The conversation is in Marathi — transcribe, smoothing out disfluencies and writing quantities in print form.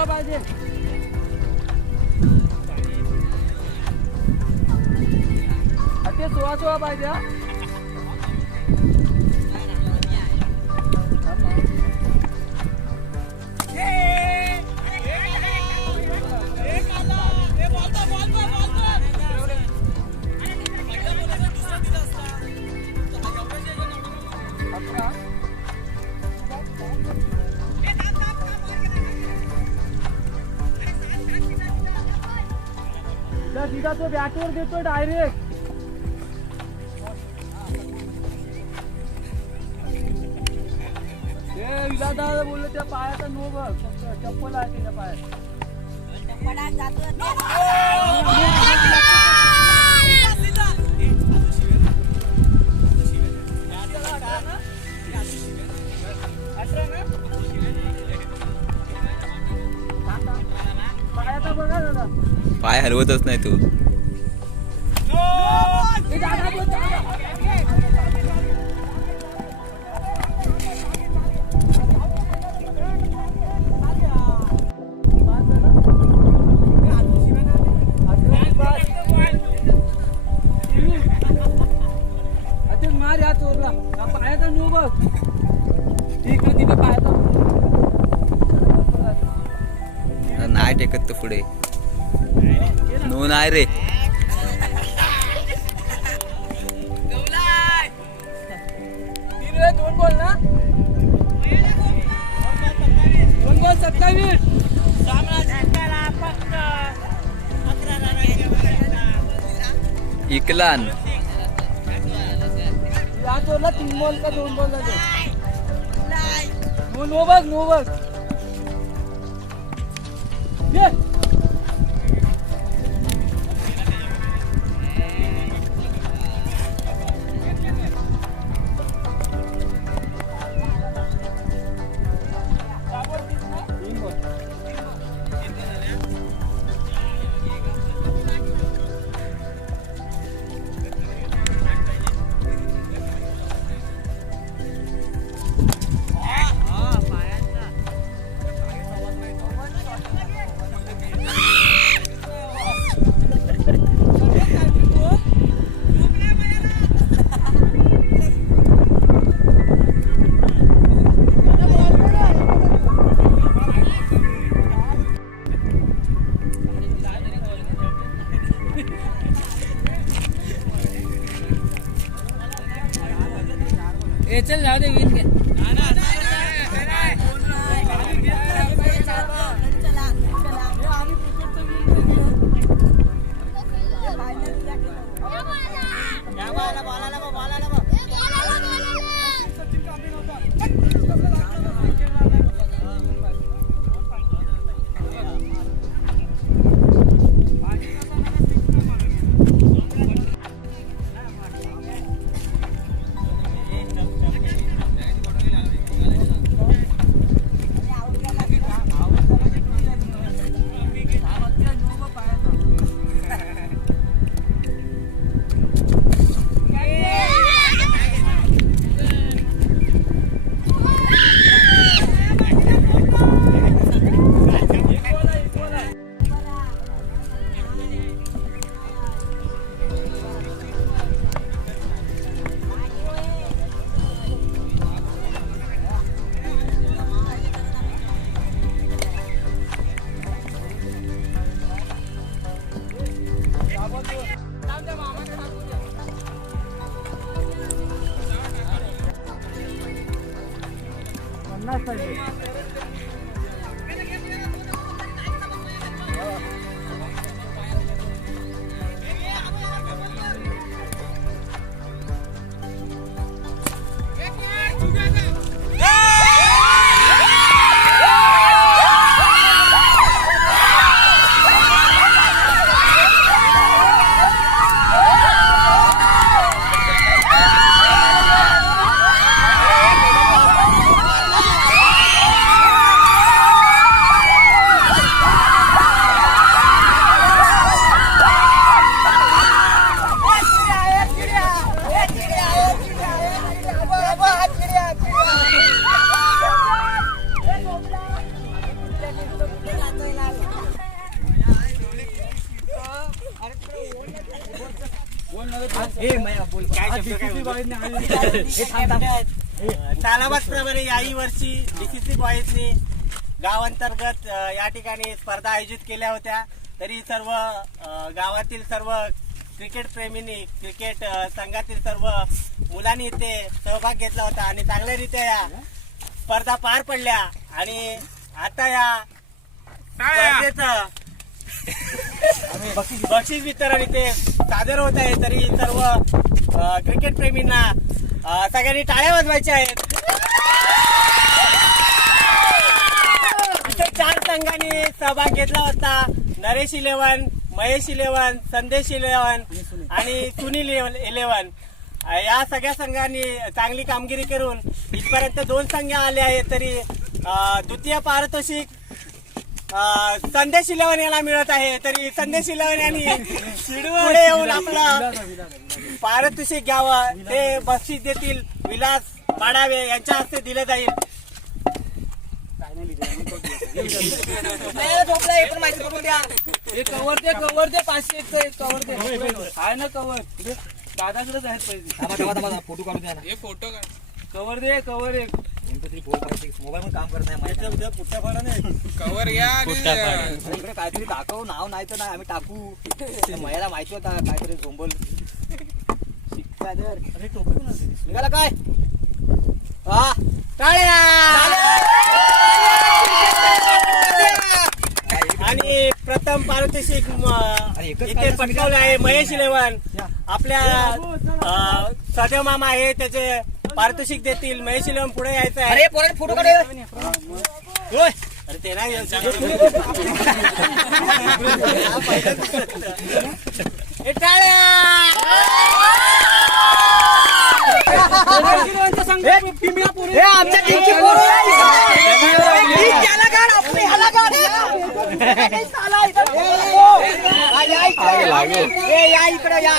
सुवा पाहिजे. ते सुवा पाहिजे. सीधा तो बॅटवर देतो डायरेक्ट. हे विलादा बोलले त्या पायाचा नो बघ, चप्पल आहे त्याच्या पायात. पायाचा बघा दादा, पाय हलवतच नाही तू. मार या चोरला. पायाचा नो बघ, तिकडे तिथे पायाचा नाही टेकत तो पुढे. नो नाही रे. दोन बॉल ना, 2 बॉल 27. इकलान या चोरला 3 बॉल का 2 बॉल झाले. नो बघ, नो बघ. चल जाऊ दे, विन घे. सालाबादप्रमाणे याही वर्षी DCC बॉईजनी गाव अंतर्गत या ठिकाणी स्पर्धा आयोजित केल्या होत्या. तरी सर्व गावातील सर्व क्रिकेट प्रेमींनी क्रिकेट संघातील सर्व मुलांनी इथे सहभाग घेतला होता आणि चांगल्यारीत्या या स्पर्धा पार पडल्या. आणि आता या स्पर्धेचं बक्षीस वितरण इथे सादर होत आहे. तरी सर्व क्रिकेट प्रेमींना सगळ्यांनी टाळ्या वाजवायच्या आहेत. इथे 4 संघांनी सहभाग घेतला होता. नरेश 11, महेश 11, संदेश 11 आणि सुनील 11. या सगळ्या संघांनी चांगली कामगिरी करून इथपर्यंत 2 संघ आले आहेत. तरी द्वितीय पारितोषिक संदेश 11 याला मिळत आहे. तरी संदेश 11 यांनी पुढे येऊन आपलं पारितोषिक घ्यावं. ते बक्षीस देतील विलास पाडावे यांच्या हस्ते दिलं जाईल. कवर दे 500 कवर दे आहे ना कवर दादाकडेच आहेत पैसे. फोटो काढून द्या ना. कवर दे कवर एक मोबाईल मध्ये काम करत नाही कवर घ्या इकडे काहीतरी दाखव. नाव नाही तर नाही आम्ही टाकू. मला माहिती होता काहीतरी झोंबल निघाला काय. हा टाळ्या. आणि प्रथम पारितोषिक इथे पटकावलं आहे महेश 11. आपल्या सध्या मामा आहे त्याचे पारितोषिक देतील. महेश 11 पुढे यायचं आहे. फोटो काढ. अरे ते नाही हे टाळ्या. आमच्या टीमची पोरं या इकडे या.